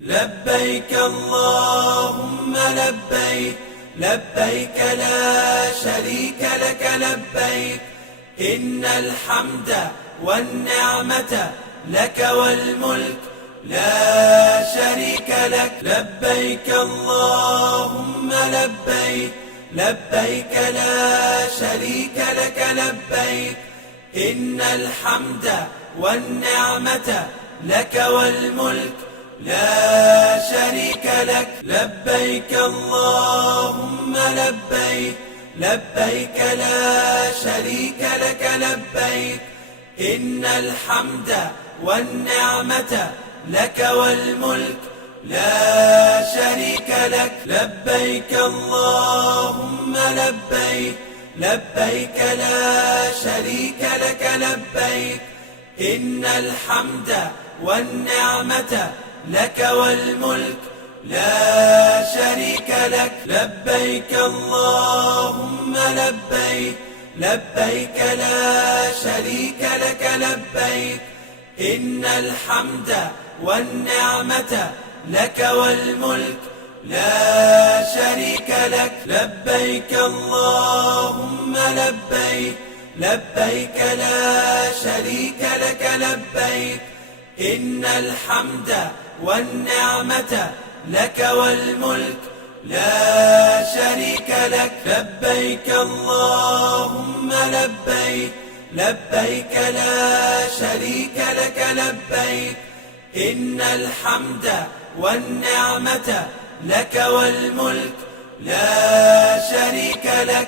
لبيك اللهم لبيك، لبيك لا شريك لك لبيك، إن الحمد والنعمة لك والملك لا شريك لك. لبيك اللهم لبيك، لبيك لا شريك لك لبيك، إن الحمد والنعمة لك والملك لا شريك لك. لبيك اللهم لبيك، لبيك لا شريك لك لبيك، إن الحمد والنعمة لك والملك لا شريك لك. لبيك اللهم لبيك، لبيك لا شريك لك لبيك، إن الحمد والنعمة لك والملك لا شريك لك. لبيك اللهم لبيك، لبيك لا شريك لك لبيك، إن الحمد والنعمة لك والملك لا شريك لك. لبيك اللهم لبيك، لبيك لا شريك لك لبيك، إن الحمد والنعمة لك والملك لا شريك لك. لبيك اللهم لبيك، لبيك لا شريك لك لبيك، إن الحمد والنعمة لك والملك لا شريك لك.